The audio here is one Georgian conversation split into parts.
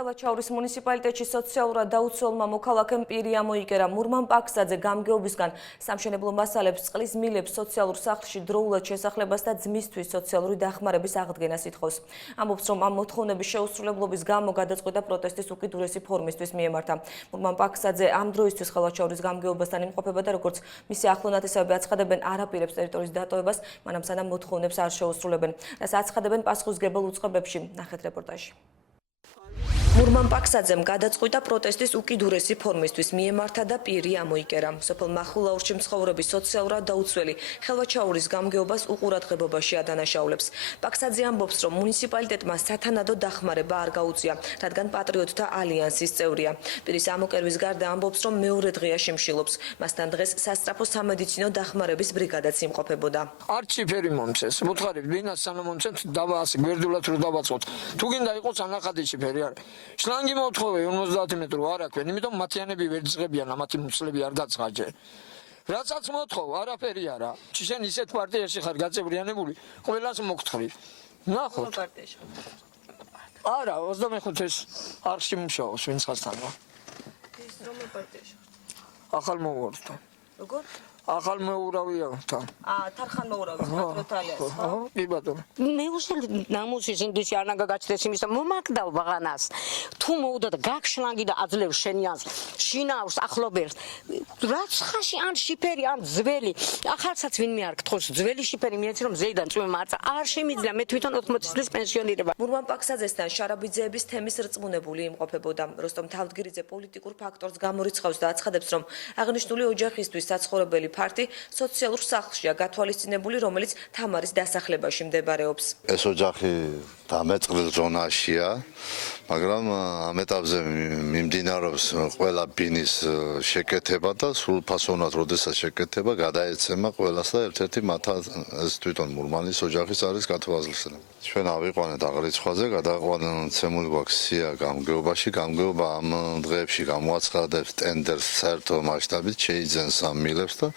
ხელაჩაურის მუნიციპალიტეტში სოციალურად დაუცველმა მოქალაქემ პირი ამოიკერა. მურმან პაქსაძე გამგეობისგან სამშენებლო მასალებს, წყლის მილებს, სოციალურ სახლში დროულად შესახლებას და ძმისთვის სოციალური დახმარების აღდგენას ითხოვს. ამბობს, რომ ამ მოთხოვნების შეუსრულებლობის გამო გადაწყვიტა პროტესტის უკიდურესი ფორმისთვის მიემართა. მურმან პაქსაძე ამ დროისთვის ხელაჩაურის გამგეობასთან იმყოფება და როგორც მისი ახლო ნათესავები აცხადებენ, არაპირებს ტერიტორიის დატოვებას, მანამ სანამ მოთხოვნებს არ შეუსრულებენ. რაც აცხადებენ პასუხისმგებელ უწყებებში. ნახეთ რეპორტაჟი. მურმან პაქსაძემ გადაწყვიტა პროტესტის უკიდურესი ფორმისთვის მიემართა და პირი ამოიკერა. სოფელ მახულაურში მცხოვრები სოციალურად დაუცველი ხელვაჩაურის გამგეობას უყურადღებობაში ადანაშაულებს. პაქსაძე ამბობს, რომ მუნიციპალიტეტმა სათანადო დახმარება არ გაუწია, რადგან პატრიოტთა ალიანსის წევრია. პირის ამოკერვის გარდა ამბობს, რომ მეორე დღეა შიმშილობს. მასთან დღეს სასწრაფო სამედიცინო დახმარების ბრიგადაც იმყოფებოდა. არჩი ფერი მომცეს, მოთხარებ ბინას სანამ მომცეთ დავაასე გვერდულად რო დავაწყოთ. თუ გინდა იყოს ანახადი ფერი არის. შლანგი მოთხოვე 50 მეტრო არ აქვენ, იმიტომ მათიანები ვერ ძღებიან, ამათი მუცლები არ გაცხაჯე. რაცაც მოთხოვ, არაფერი არა. შენ ისეთ პარტიაში ხარ გაწევრიანებული, ყველას მოგთხრი. ნახოთ. არა, 25-ის არ შემუშაოს ვინც ხასთანო. ის რომ პარტიაში. ახალ მოუვარდა. როგორ? ახალ მოურავია თან. თარხან მოურავის პატრიოტთა ალიანსი, ხო? კი ბატონო. მე უშენ ნამუსის ინდუსი არ ნაგაგაჩდეს იმის და მომაკდავ ბაღანას. თუ მოუდა და გაგშლანგი და აძლევ შენიანს, შინავს ახლობერს. რაც ხაში ან შიფერი ან ძველი. ახალსაც ვინმე არ გთხოვს ძველი შიფერი მიეცი რომ ზეიდან წვიმ მარცა არ შემიძლია მე თვითონ 80 წლის პენსიონირება. მურმან პაქსაძესთან შარაბიძეების თემის რწმუნებული იმყოფებოდა. როსტომ თავდგირიძე პოლიტიკურ ფაქტორს გამორიცხავს და აცხადებს, რომ აღნიშნული ოჯახისთვის საცხოვრებელი ფარტი სოციალურ სახლშია გათვალისწინებული, რომელიც თამარის დასახლებაში მდებარეობს. ეს ოჯახი დამეწყრილ ზონაშია, მაგრამ ამ ეტაპზე მიმდინარეობს ყველა ბინის შეკეთება და სრულფასოვნად როდესაც შეკეთება გადაეცემა ყველას და ერთ-ერთი მათაც ეს თვითონ მურმანის ოჯახის არის გათვალისწინებული. ჩვენ ავიყვანეთ აღრიცხვაზე, გადაყვანცემული გვაქვს სია გამგეობაში, გამგეობა ამ დღეებში გამოაცხადებს ტენდერს საერთო მასშტაბით, შეიძენს ამ მილებს და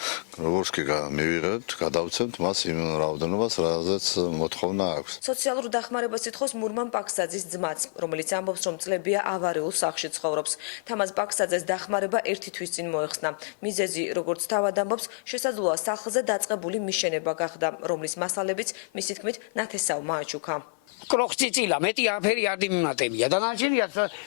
როგორც კი მივიღებთ, გადავცემთ მას იმ რაოდენობას, რაზეც მოთხოვნა აქვს. სოციალურ დახმარებას ითხოვს მურმან პაქსაძის ძმაც, რომელიც ამბობს, რომ წლებია ავარიულ სახლში ცხოვრობს. თამაზ პაქსაძეს დახმარება ერთი თვის წინ მოეხსნა. მიზეზი, როგორც თავად ამბობს, შესაძლოა სახლზე დაწყებული მიშენება გახდა, რომლის მასალებიც მისი თქმით ნათესავმა აჩუქა. კროხციცილა მეტი აფერი არ მიმატებია და ნაჩენია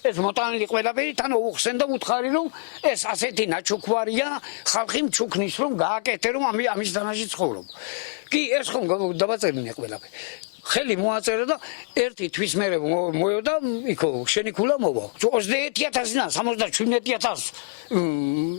ეს მოტანილი ყველაფერი თან უხსენ და უთხარი რომ ეს ასეთი ნაჩუქვარია ხალხი მჩუქნის რომ გააკეთე რომ ამის დანაში ცხოვრობ. კი ეს ხომ დავაწერინე ყველაფერი. ხელი მოაწერა და ერთი თვის მერე მოეოდა იქო შენი ქულა მოვა 20000-დან 77000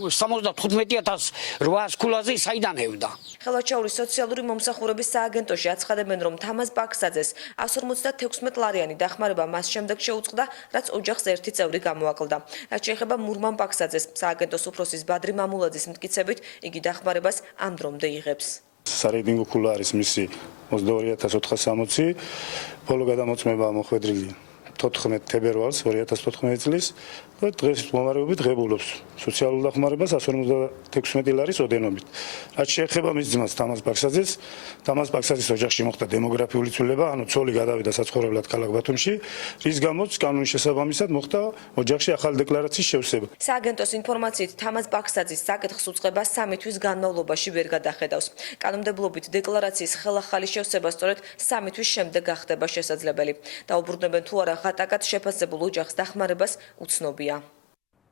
75800 ქულაზე საიდან ევდა. ხელაჩაურის სოციალური მომსახურების სააგენტოში აცხადებენ, რომ თამაზ პაქსაძეს 156 ლარიანი დახმარება მას შემდეგ შეუწყდა, რაც ოჯახს ერთი წევრი გამოაკლდა. რაც შეეხება მურმან პაქსაძეს, სააგენტოს უფროსის ბადრი მამულაძის მტკიცებით, იგი დახმარებას ამ დრომდე იღებს. სარეიტინგო ქულა არის მისი 22460, ბოლო გადამოწმება მოხვედრილი 14 თებერვალს 2014 წლის და დღეს მომარებობით ღებულობს სოციალურ დახმარებას 156 ლარის ოდენობით. რაც შეეხება მის ძმას თამაზ პაქსაძეს, თამაზ პაქსაძის ოჯახში მოხდა დემოგრაფიული ცვლილება, ანუ ცოლი გადავიდა საცხოვრებლად ქალაქ ბათუმში, რის გამოც კანონის შესაბამისად მოხდა ოჯახში ახალი დეკლარაციის შევსება. სააგენტოს ინფორმაციით თამაზ პაქსაძის საკითხს უწყება 3 თვის განმავლობაში ვერ გადახედავს. კანონმდებლობით დეკლარაციის ხელახალი შევსება სწორედ 3 თვის შემდეგ გახდება შესაძლებელი. დაუბრუნებენ თუ არა ღატაკად შეფასებულ ოჯახს დახმარებას უცნობია.